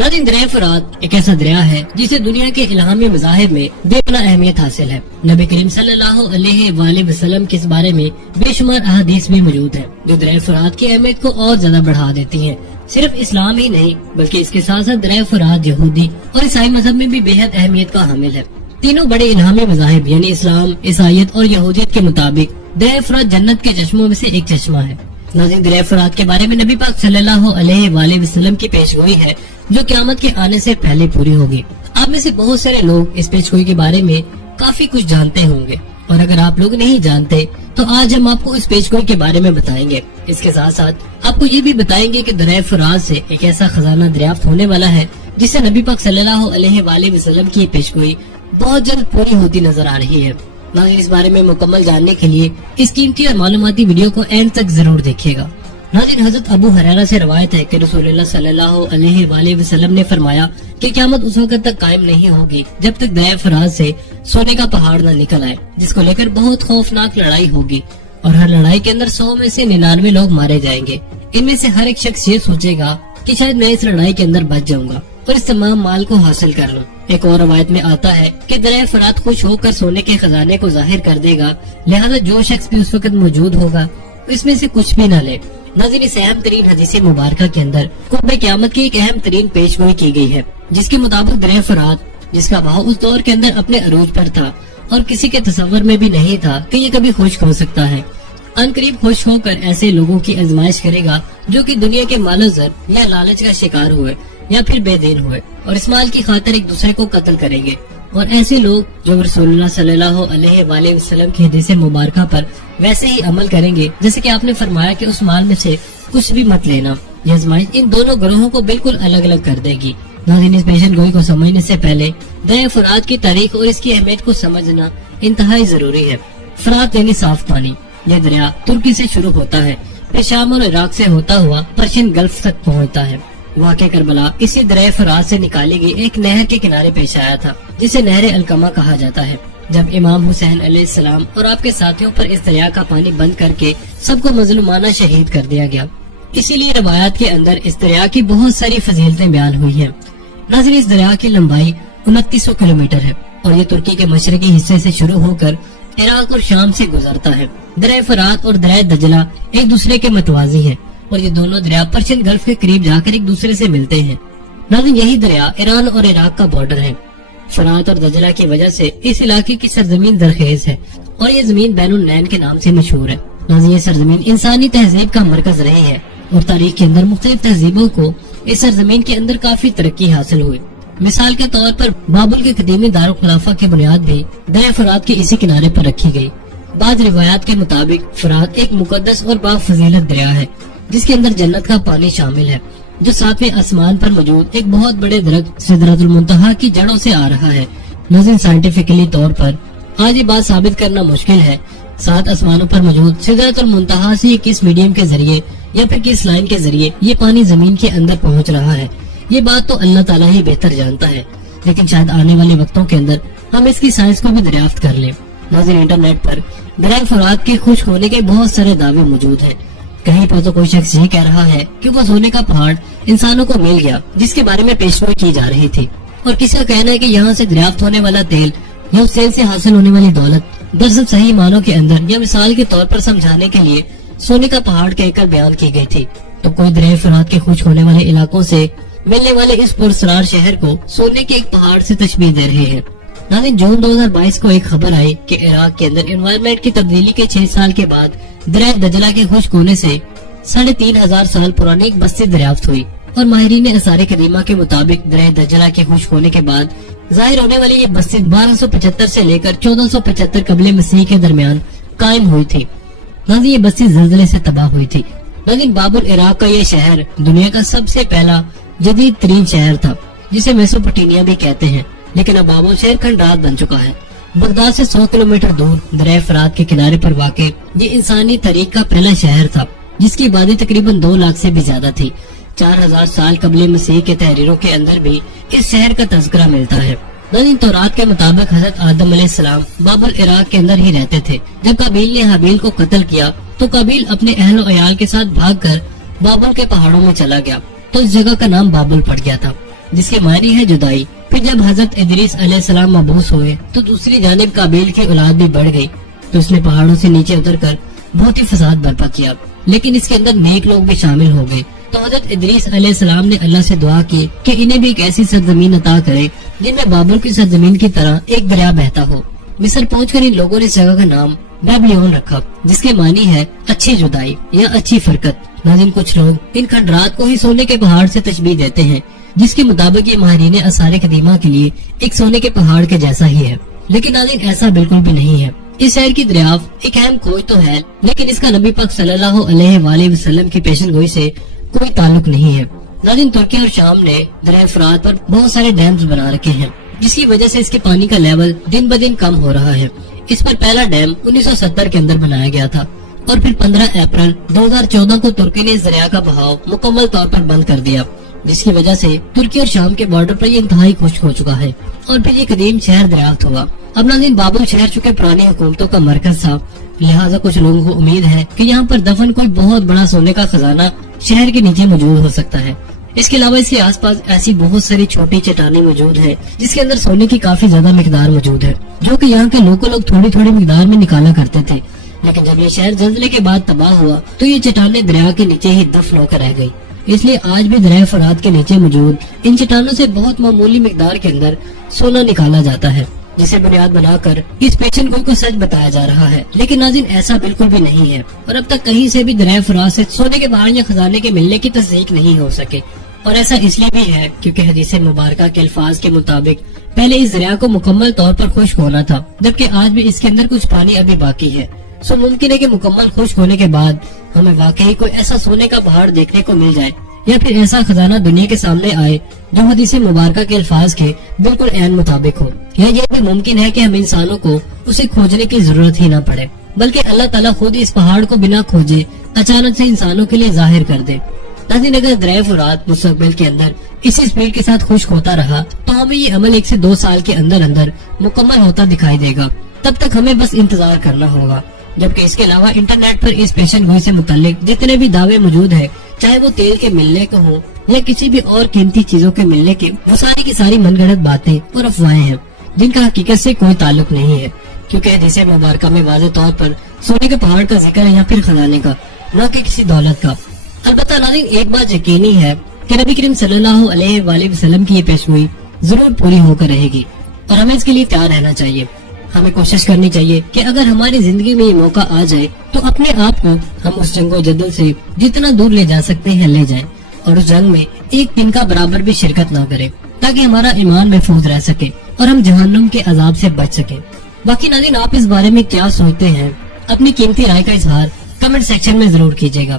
नाज़रीन, दरिया फरात एक ऐसा दरिया है जिसे दुनिया के इल्हामी मज़ाहिब में बेपना अहमियत हासिल है। नबी करीम सल्लल्लाहु अलैहि वसल्लम के इस बारे में बेशुमार अहादीस भी मौजूद है जो दरिया फरात की अहमियत को और ज्यादा बढ़ा देती हैं। सिर्फ इस्लाम ही नहीं बल्कि इसके साथ साथ दरिया फरात यहूदी और ईसाई मजहब में भी बेहद अहमियत का हामिल है। तीनों बड़े इल्हामी मज़ाहिब यानी इस्लाम, ईसाईयत और यहूदियत के मुताबिक दरिया फरात जन्नत के चश्मों में से एक चश्मा है। नाज़रीन, दरिया फरात के बारे में नबी पाक सल्लल्लाहु अलैहि वसल्लम की पेशगोई है जो क़यामत के आने से पहले पूरी होगी। आप में से बहुत सारे लोग इस पेशगोई के बारे में काफी कुछ जानते होंगे और अगर आप लोग नहीं जानते तो आज हम आपको इस पेशगोई के बारे में बताएंगे। इसके साथ साथ आपको ये भी बताएंगे कि दरिया फरात से एक ऐसा खजाना दरियाफ्त होने वाला है जिसे नबी पाक सल्लल्लाहु अलैहि वसल्लम की पेशगोई बहुत जल्द पूरी होती नजर आ रही है। नाज़रीन, इस बारे में मुकम्मल जानने के लिए इस कीमती और मालूमाती वीडियो को एंड तक जरूर देखिएगा। नाज़रीन, हज़रत अबू हुरैरा से रवायत है कि रसूलुल्लाह सल्लल्लाहु अलैहि वसल्लम ने फरमाया कि क़यामत उस वक्त तक कायम नहीं होगी जब तक दरिया फरात से सोने का पहाड़ न निकल आए, जिसको लेकर बहुत खौफनाक लड़ाई होगी और हर लड़ाई के अंदर 100 में से 99 लोग मारे जाएंगे। इनमें से हर एक शख्स ये सोचेगा कि शायद मैं इस लड़ाई के अंदर बच जाऊंगा और इस तमाम माल को हासिल कर लूं। एक और रवायत में आता है कि दरिया फरात खुश होकर सोने के खजाने को जाहिर कर देगा, लिहाजा जो शख्स भी उस वक्त मौजूद होगा इसमें से कुछ भी न ले। नाज़रीन, इस अहम तरीन हदीस मुबारका के अंदर कुर्ब क़यामत की एक अहम तरीन पेशगोई की गई है, जिसके मुताबिक दरिया फरात, जिसका बहाव उस दौर के अंदर अपने अरूज पर था और किसी के तसव्वुर में भी नहीं था कि ये कभी खुश्क हो सकता है, अनकरीब खुश होकर ऐसे लोगों की आजमाइश करेगा जो कि दुनिया के मालज़र या लालच का शिकार हुए या फिर बेदीन हुए और इस माल की खातिर एक दूसरे को कत्ल करेंगे। और ऐसे लोग जो रसूलुल्लाह सल्लल्लाहु अलैहि वसल्लम की हदीस मुबारका पर वैसे ही अमल करेंगे जैसे कि आपने फरमाया कि उस माल में से कुछ भी मत लेना। यह आजमाइश इन दोनों ग्रोहों को बिल्कुल अलग अलग कर देगी। नाज़रीन, इस पेशन गोई को समझने से पहले दरिया फरात की तारीख और इसकी अहमियत को समझना इंतहाई जरूरी है। फरात यानी साफ पानी। यह दरिया तुर्की से शुरू होता है, फिर शाम और इराक से होता हुआ पर्शियन गल्फ तक पहुँचता है। वाक़े करबला इसी दरिया फरात से निकाली गई एक नहर के किनारे पेश आया था जिसे नहर अलकमा कहा जाता है। जब इमाम हुसैन अलैहिस्सलाम और आपके साथियों पर इस दरिया का पानी बंद करके सबको मजलूमाना शहीद कर दिया गया, इसीलिए रवायात के अंदर इस दरिया की बहुत सारी फजीलतें बयान हुई हैं। नाज़रीन, इस दरिया की लंबाई 2900 किलोमीटर है और ये तुर्की के मशरकी हिस्से से शुरू होकर इराक और शाम से गुजरता है। दरिया फरात और दरिया दजला एक दूसरे के मतवाजी है और ये दोनों दरिया पर्शियन गल्फ के करीब जाकर एक दूसरे से मिलते हैं। नाज़रीन, यही दरिया ईरान और इराक का बॉर्डर है। फरात और दजला की वजह से इस इलाके की सरजमीन जरखेज है और ये जमीन बैनुन नैन के नाम से मशहूर है। नाज़रीन, ये सरजमीन इंसानी तहजीब का मरकज रही है और तारीख के अंदर मुख्तलिफ तहजीबों को इस सरजमीन के अंदर काफी तरक्की हासिल हुई। मिसाल के तौर पर बाबुल के कदीमी दारुल खिलाफा की बुनियाद भी दरिया फरात के इसी किनारे पर रखी गई। बाद रिवायात के मुताबिक फरात एक मुकद्दस और बाफजीलत दरिया है जिसके अंदर जन्नत का पानी शामिल है जो सातवें आसमान पर मौजूद एक बहुत बड़े दरख्त सिदरतुल मुंतहा की जड़ों से आ रहा है। नाज़रीन, साइंटिफिकली तौर पर आज ये बात साबित करना मुश्किल है 7 आसमानों पर मौजूद सिदरतुल मुंतहा से किस मीडियम के जरिए या फिर किस लाइन के जरिए ये पानी जमीन के अंदर पहुंच रहा है। ये बात तो अल्लाह ताला ही बेहतर जानता है, लेकिन शायद आने वाले वक्तों के अंदर हम इसकी साइंस को भी दरियाफ्त कर लें। नाज़रीन, इंटरनेट पर दरिया फरात के खुश्क होने के बहुत सारे दावे मौजूद हैं। कहीं पर तो कोई शख्स ये कह रहा है कि वो सोने का पहाड़ इंसानों को मिल गया जिसके बारे में पेशगोई की जा रही थी, और किसी का कहना है कि यहाँ से दरियाफ्त होने वाला तेल या उस तेल से हासिल होने वाली दौलत दरअसल सही मानों के अंदर या मिसाल के तौर पर समझाने के लिए सोने का पहाड़ कहकर बयान की गई थी। तो कोई दरिया फरात के खुश्क होने वाले इलाकों से मिलने वाले इस पुरस्रार शहर को सोने के एक पहाड़ से तशबीह दे रहे हैं। नाज़रीन, जून 2022 को एक खबर आई कि इराक के अंदर एनवायरनमेंट की तब्दीली के 6 साल के बाद दरिया दजला के खुश्क होने से 3500 साल पुरानी एक बस्ती दरियाफ्त हुई और माहिरीन आसार कदीमा के मुताबिक दरिया दजला के खुश्क होने के बाद जाहिर होने वाली ये बस्ती 1275 से लेकर 1475 कबले मसीह के दरमियान कायम हुई थी। नाज़रीन, ये बस्ती ज़लज़ले से तबाह हुई थी। नाज़रीन, बाबुल इराक का ये शहर दुनिया का सबसे पहला जदीद तरीन शहर था जिसे मेसोपोटामिया भी कहते हैं, लेकिन अब बाबुल शहर खंडात बन चुका है। बगदाद से 100 किलोमीटर दूर दरिया फरात के किनारे पर वाक़ ये इंसानी तारीख का पहला शहर था जिसकी आबादी तकरीबन 2 लाख से भी ज्यादा थी। 4000 साल कबले मसीह के तहरीरों के अंदर भी इस शहर का तज़किरा मिलता है। नाज़रीन, तौरात के मुताबिक हज़रत आदम अलैहिस्सलाम बाबुल इराक के अंदर ही रहते थे। जब काबील ने हाबील को कत्ल किया तो काबील अपने अहल और अयाल के साथ भागकर बाबुल के पहाड़ों में चला गया, तो इस जगह का नाम बाबुल पड़ गया था। जिसके मायने है जुदाई। फिर जब हजरत इदरीस अलैहिस्सलाम मबूस हुए तो दूसरी जानिब काबिल की औलाद भी बढ़ गई, तो उसने पहाड़ों से नीचे उतरकर बहुत ही फसाद बर्पा किया, लेकिन इसके अंदर नेक लोग भी शामिल हो गए। तो हजरत इदरीस अलैहिस्सलाम ने अल्लाह से दुआ की कि इन्हें भी एक ऐसी सरजमीन अता करे जिनमें बाबुल की सरजमीन की तरह एक दरिया बहता हो। मिस्र पहुंचकर इन लोगों ने इस जगह का नाम बेबीलोन रखा, जिसके मानी है अच्छी जुदाई या अच्छी फरकत। नाज़रीन, कुछ लोग इन खंडरात को ही सोने के पहाड़ से तशबीह देते हैं, जिसके मुताबिक ये माहिरीन असारे कदीमा के लिए एक सोने के पहाड़ के जैसा ही है, लेकिन नाज़रीन ऐसा बिल्कुल भी नहीं है। इस शहर की दरियाफ्त एक अहम खोज तो है, लेकिन इसका नबी पाक सल्लल्लाहु अलैहि वसल्लम की पेशनगोई से कोई ताल्लुक नहीं है। नाज़रीन, तुर्की और शाम ने दरिया फुरात पर बहुत सारे डैम्स बना रखे हैं, जिसकी वजह से इसके पानी का लेवल दिन ब दिन कम हो रहा है। इस पर पहला डैम 1970 के अंदर बनाया गया था और फिर 15 अप्रैल 2014 को तुर्की ने इस दरिया का बहाव मुकम्मल तौर पर बंद कर दिया, जिसकी वजह से तुर्की और शाम के बॉर्डर पर ये इंतहाई खुश्क हो चुका है और फिर ये कदीम शहर दरियाफ्त हुआ। अब नाज़रीन, बाबुल शहर चुके पुरानी हुकूमतों का मरकज था, लिहाजा कुछ लोगों को उम्मीद है कि यहाँ पर दफन कोई बहुत बड़ा सोने का खजाना शहर के नीचे मौजूद हो सकता है। इसके अलावा इसके आसपास ऐसी बहुत सारी छोटी चट्टानें मौजूद है जिसके अंदर सोने की काफी ज्यादा मिकदार मौजूद है, जो कि यहाँ के लोग थोड़ी थोड़ी मिकदार में निकाला करते थे। लेकिन जब ये शहर जल्जले के बाद तबाह हुआ तो ये चट्टानें दरिया के नीचे ही दफन होकर रह गई। इसलिए आज भी दरिया फुरात के नीचे मौजूद इन चट्टानों से बहुत मामूली मिकदार के अंदर सोना निकाला जाता है, जिसे बुनियाद बनाकर इस पेशेंगोई को सच बताया जा रहा है। लेकिन नाज़रीन, ऐसा बिल्कुल भी नहीं है और अब तक कहीं से भी दरिया फुरात से सोने के पहाड़ या खजाने के मिलने की तस्दीक नहीं हो सके। और ऐसा इसलिए भी है क्योंकि हदीस मुबारका के अल्फाज के मुताबिक पहले इस दरिया को मुकम्मल तौर पर खुश्क होना था, जबकि आज भी इसके अंदर कुछ पानी अभी बाकी है। सो मुमकिन है कि मुकम्मल खुश्क होने के बाद हमें वाकई कोई ऐसा सोने का पहाड़ देखने को मिल जाए या फिर ऐसा खजाना दुनिया के सामने आए जो हदीस मुबारका के अल्फाज के बिल्कुल ऐन मुताबिक हो। या ये भी मुमकिन है कि हम इंसानों को उसे खोजने की जरूरत ही न पड़े, बल्कि अल्लाह ताला खुद इस पहाड़ को बिना खोजे अचानक से इंसानों के लिए जाहिर कर दे। नाज़रीन, अगर दरिया फुरात मुस्तकबिल के अंदर इसी स्पीड के साथ खुश्क होता रहा तो हमें ये अमल 1 से 2 साल के अंदर अंदर मुकम्मल होता दिखाई देगा। तब तक हमें बस इंतजार करना होगा। जबकि इसके अलावा इंटरनेट पर इस पेशेंगोई से मुताल्लिक जितने भी दावे मौजूद है, चाहे वो तेल के मिलने का हो या किसी भी और कीमती चीजों के मिलने के, वो सारी की सारी मनगढ़ंत बातें और अफवाहें हैं जिनका हकीकत से कोई ताल्लुक नहीं है। क्योंकि हदीस मुबारका में वाज़ेह तौर पर सोने के पहाड़ का जिक्र है या फिर खजाने का, न कि किसी दौलत का। अलबत्ता नाज़रीन, एक बात यकीनी है कि नबी करीम सल्लल्लाहु अलैहि वसल्लम की ये पेशगोई जरूर पूरी होकर रहेगी और हमें इसके लिए तैयार रहना चाहिए। हमें कोशिश करनी चाहिए कि अगर हमारी जिंदगी में ये मौका आ जाए तो अपने आप को हम उस जंगो जदल से जितना दूर ले जा सकते हैं ले जाएं और उस जंग में एक दिन का बराबर भी शिरकत ना करें, ताकि हमारा ईमान महफूज रह सके और हम जहन्नुम के अजाब से बच सके। बाकी नाज़रीन, आप इस बारे में क्या सोचते हैं? अपनी कीमती राय का इजहार कमेंट सेक्शन में जरूर कीजिएगा।